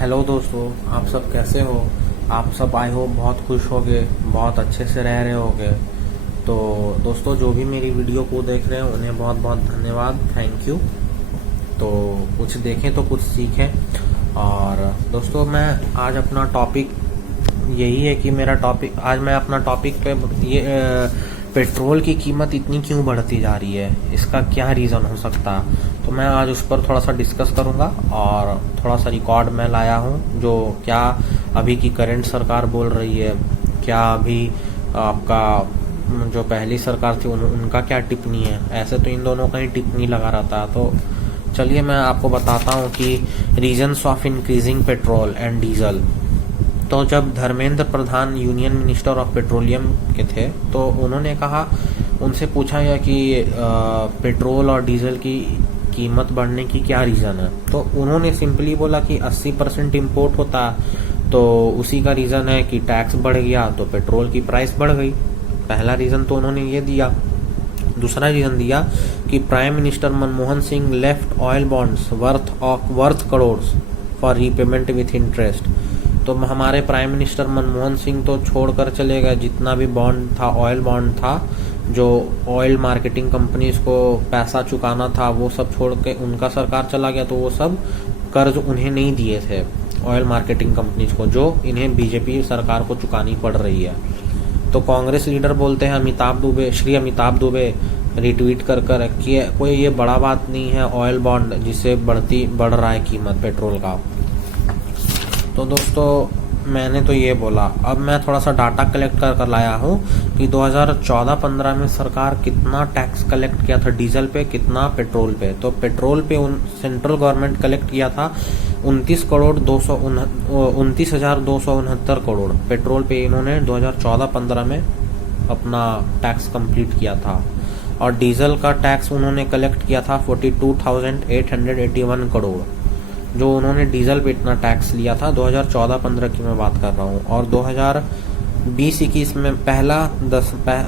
Hello दोस्तों, आप सब कैसे हो। आप सब आई होप बहुत खुश होगे, बहुत अच्छे से रह रहे होगे। तो दोस्तों, जो भी मेरी वीडियो को देख रहे हैं उन्हें बहुत बहुत धन्यवाद, थैंक यू। तो कुछ देखें तो कुछ सीखें। और दोस्तों, मैं आज अपना टॉपिक यही है कि मैं अपना टॉपिक पे ये पेट्रोल की कीमत इतनी क्यों बढ़ती जा रही है, इसका क्या रीज़न हो सकता है। तो मैं आज उस पर थोड़ा सा डिस्कस करूंगा और थोड़ा सा रिकॉर्ड मैं लाया हूं जो क्या अभी की करंट सरकार बोल रही है, क्या अभी आपका जो पहली सरकार थी उनका क्या टिप्पणी है। ऐसे तो इन दोनों का ही टिप्पणी लगा रहता है। तो चलिए मैं आपको बताता हूं कि reasons of increasing petrol and diesel. तो जब Dharmendra Pradhan union minister of petroleum के थे तो उन्होंने कहा, उनसे पूछा गया कि पेट्रोल और डीजल की कीमत बढ़ने की क्या रीज़न है। तो उन्होंने सिंपली बोला कि 80% इम्पोर्ट होता है, तो उसी का रीज़न है कि टैक्स बढ़ गया तो पेट्रोल की प्राइस बढ़ गई। पहला रीज़न तो उन्होंने ये दिया। दूसरा रीज़न दिया कि prime minister Manmohan Singh left oil bonds worth crore for repayment with interest. तो हमारे प्राइम मिनिस्टर मनमोहन सिंह तो छोड़कर चले गए, जितना भी बॉन्ड था, ऑयल बॉन्ड था, जो ऑयल मार्केटिंग कंपनीज को पैसा चुकाना था वो सब छोड़ के उनका सरकार चला गया। तो वो सब कर्ज उन्हें नहीं दिए थे ऑयल मार्केटिंग कंपनीज को, जो इन्हें बीजेपी सरकार को चुकानी पड़ रही है। तो कांग्रेस लीडर बोलते हैं श्री अमिताभ दुबे रिट्वीट कर कि कोई ये बड़ा बात नहीं है ऑयल बॉन्ड जिससे बढ़ रहा है कीमत पेट्रोल का। तो दोस्तों, मैंने तो ये बोला। अब मैं थोड़ा सा डाटा कलेक्ट कर लाया हूँ कि 2014-15 में सरकार कितना टैक्स कलेक्ट किया था डीजल पे, कितना पेट्रोल पे। तो पेट्रोल पे सेंट्रल गवर्नमेंट कलेक्ट किया था 29,269 करोड़। पेट्रोल पे इन्होंने 2014-15 में अपना टैक्स कंप्लीट किया था। और डीजल का टैक्स उन्होंने कलेक्ट किया था 42,881 करोड़, जो उन्होंने डीजल पे इतना टैक्स लिया था। 2014-15 की मैं बात कर रहा हूँ। और 2020-21 में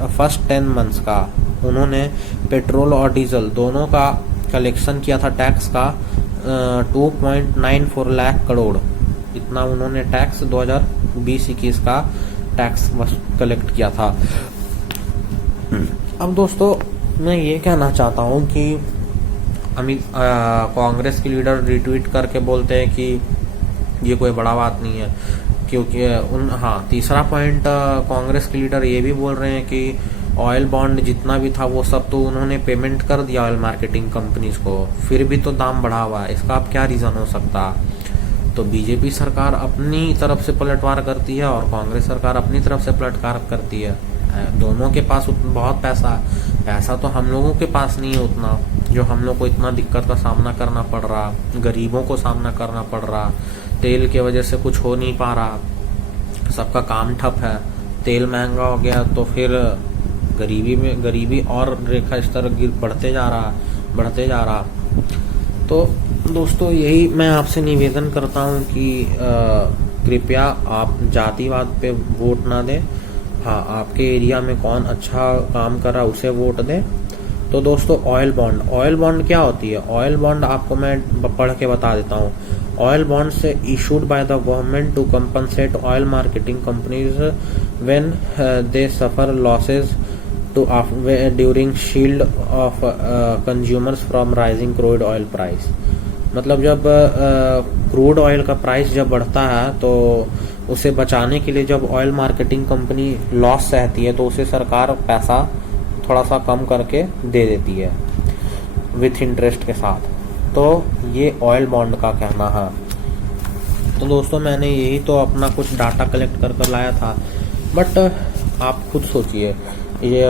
फर्स्ट 10 मंथ्स का उन्होंने पेट्रोल और डीजल दोनों का कलेक्शन किया था टैक्स का 2.94 लाख करोड़। इतना उन्होंने टैक्स 2020-21 का टैक्स कलेक्ट किया था। अब दोस्तों, मैं ये कहना चाहता हूँ कि कांग्रेस के लीडर रिट्वीट करके बोलते हैं कि ये कोई बड़ा बात नहीं है, क्योंकि तीसरा पॉइंट, कांग्रेस के लीडर ये भी बोल रहे हैं कि ऑयल बॉन्ड जितना भी था वो सब तो उन्होंने पेमेंट कर दिया ऑयल मार्केटिंग कंपनीज को, फिर भी तो दाम बढ़ा हुआ है। इसका अब क्या रीज़न हो सकता। तो बीजेपी सरकार अपनी तरफ से पलटवार करती है और कांग्रेस सरकार अपनी तरफ से पलटवार करती है। दोनों के पास बहुत पैसा तो हम लोगों के पास नहीं है उतना, जो हम लोग को इतना दिक्कत का सामना करना पड़ रहा, गरीबों को सामना करना पड़ रहा। तेल की वजह से कुछ हो नहीं पा रहा, सबका काम ठप है। तेल महंगा हो गया तो फिर गरीबी और रेखा स्तर बढ़ते जा रहा। तो दोस्तों, यही मैं आपसे निवेदन करता हूँ कि कृपया आप जातिवाद पे वोट ना दें। हाँ, आपके एरिया में कौन अच्छा काम कर रहा है उसे वोट दें। तो दोस्तों, ऑयल बॉन्ड क्या होती है। ऑयल बॉन्ड आपको मैं पढ़ के बता देता हूँ। ऑयल बॉन्ड से issued by the government to compensate oil marketing companies when they suffer losses during shield of consumers from rising crude oil price. मतलब जब क्रूड ऑयल का प्राइस जब बढ़ता है तो उसे बचाने के लिए जब ऑयल मार्केटिंग कंपनी लॉस सहती है तो उसे सरकार पैसा थोड़ा सा कम करके दे देती है विथ इंटरेस्ट के साथ। तो ये ऑयल बॉन्ड का कहना है। तो दोस्तों, मैंने यही तो अपना कुछ डाटा कलेक्ट कर लाया था। बट आप खुद सोचिए, ये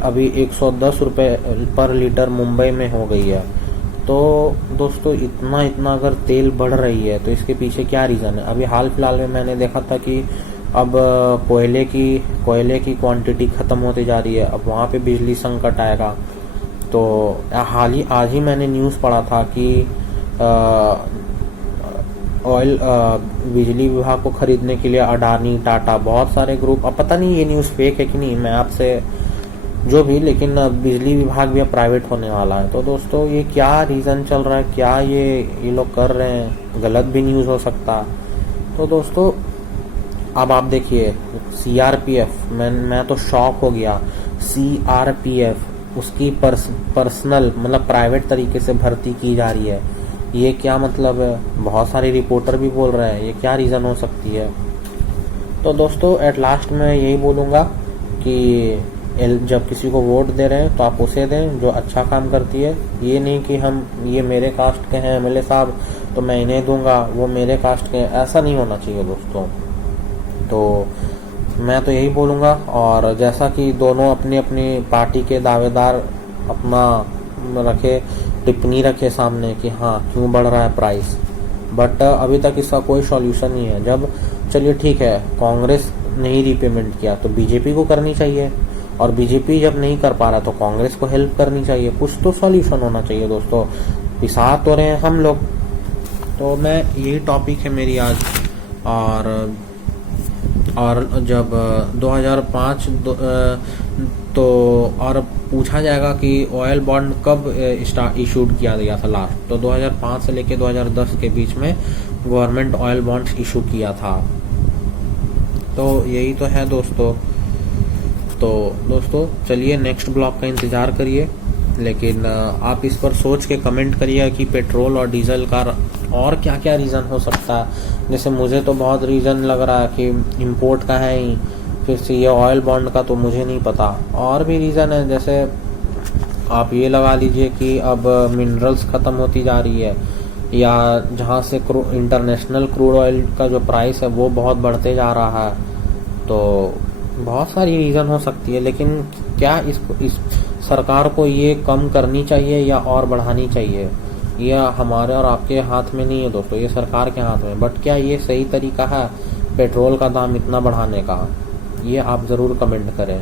अभी 110 रुपये पर लीटर मुंबई में हो गई है। तो दोस्तों, इतना अगर तेल बढ़ रही है तो इसके पीछे क्या रीज़न है। अभी हाल फिलहाल में मैंने देखा था कि अब कोयले की क्वांटिटी ख़त्म होती जा रही है। अब वहाँ पे बिजली संकट आएगा। तो आज ही मैंने न्यूज़ पढ़ा था कि बिजली विभाग को खरीदने के लिए अडानी, टाटा, बहुत सारे ग्रुप, अब पता नहीं ये न्यूज़ फेक है कि नहीं, मैं आपसे जो भी, लेकिन बिजली विभाग भी अब प्राइवेट होने वाला है। तो दोस्तों ये क्या रीज़न चल रहा है, क्या ये लोग कर रहे हैं, गलत भी न्यूज़ हो सकता। तो दोस्तों अब आप देखिए सीआरपीएफ, मैं तो शॉक हो गया। सीआरपीएफ उसकी पर्सनल मतलब प्राइवेट तरीके से भर्ती की जा रही है। ये क्या मतलब है? बहुत सारे रिपोर्टर भी बोल रहे हैं, ये क्या रीज़न हो सकती है? तो दोस्तों एट लास्ट मैं यही बोलूँगा कि जब किसी को वोट दे रहे हैं तो आप उसे दें जो अच्छा काम करती है। ये नहीं कि ये मेरे कास्ट के हैं एमएलए साहब तो मैं इन्हें दूंगा, वो मेरे कास्ट के हैं, ऐसा नहीं होना चाहिए दोस्तों। तो मैं तो यही बोलूँगा। और जैसा कि दोनों अपनी अपनी पार्टी के दावेदार अपना रखे, टिप्पणी रखे सामने कि हाँ क्यों बढ़ रहा है प्राइस, बट अभी तक इसका कोई सॉल्यूशन नहीं है। जब चलिए ठीक है कांग्रेस नहीं रीपेमेंट किया तो बीजेपी को करनी चाहिए, और बीजेपी जब नहीं कर पा रहा तो कांग्रेस को हेल्प करनी चाहिए। कुछ तो सॉल्यूशन होना चाहिए दोस्तों, पिसा तो रहे हैं हम लोग। तो मैं यही टॉपिक है मेरी आज। और जब 2005 तो और पूछा जाएगा कि ऑयल बॉन्ड कब इशूड किया गया था लास्ट, तो 2005 से लेके 2010 के बीच में गवर्नमेंट ऑयल बॉन्ड्स इशू किया था। तो यही तो है दोस्तों। तो दोस्तों चलिए नेक्स्ट ब्लॉग का इंतज़ार करिए, लेकिन आप इस पर सोच के कमेंट करिएगा कि पेट्रोल और डीजल का और क्या क्या रीज़न हो सकता है। जैसे मुझे तो बहुत रीज़न लग रहा है कि इंपोर्ट का है ही, फिर से ये ऑयल बॉन्ड का तो मुझे नहीं पता। और भी रीज़न है, जैसे आप ये लगा लीजिए कि अब मिनरल्स ख़त्म होती जा रही है, या जहाँ से इंटरनेशनल क्रूड ऑयल का जो प्राइस है वो बहुत बढ़ते जा रहा है। तो बहुत सारी रीज़न हो सकती है, लेकिन क्या इस सरकार को ये कम करनी चाहिए या और बढ़ानी चाहिए, यह हमारे और आपके हाथ में नहीं है दोस्तों, ये सरकार के हाथ में। बट क्या ये सही तरीका है पेट्रोल का दाम इतना बढ़ाने का, ये आप ज़रूर कमेंट करें।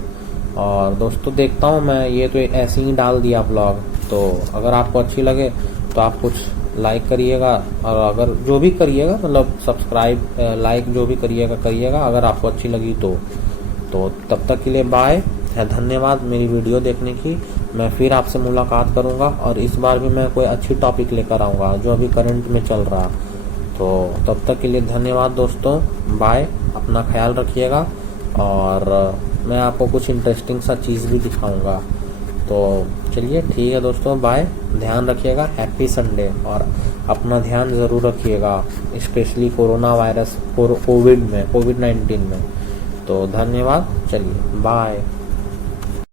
और दोस्तों देखता हूँ मैं, ये तो ऐसे ही डाल दिया ब्लॉग, तो अगर आपको अच्छी लगे तो आप कुछ लाइक करिएगा, और अगर जो भी करिएगा मतलब सब्सक्राइब लाइक जो भी करिएगा अगर आपको अच्छी लगी तो तब तक के लिए बाय, धन्यवाद मेरी वीडियो देखने की। मैं फिर आपसे मुलाकात करूंगा, और इस बार भी मैं कोई अच्छी टॉपिक लेकर आऊँगा जो अभी करंट में चल रहा। तो तब तक के लिए धन्यवाद दोस्तों, बाय, अपना ख्याल रखिएगा, और मैं आपको कुछ इंटरेस्टिंग सा चीज़ भी दिखाऊंगा। तो चलिए ठीक है दोस्तों, बाय, ध्यान रखिएगा, हैप्पी संडे, और अपना ध्यान ज़रूर रखिएगा स्पेशली कोरोना वायरस कोविड-19 में। तो धन्यवाद, चलिए बाय।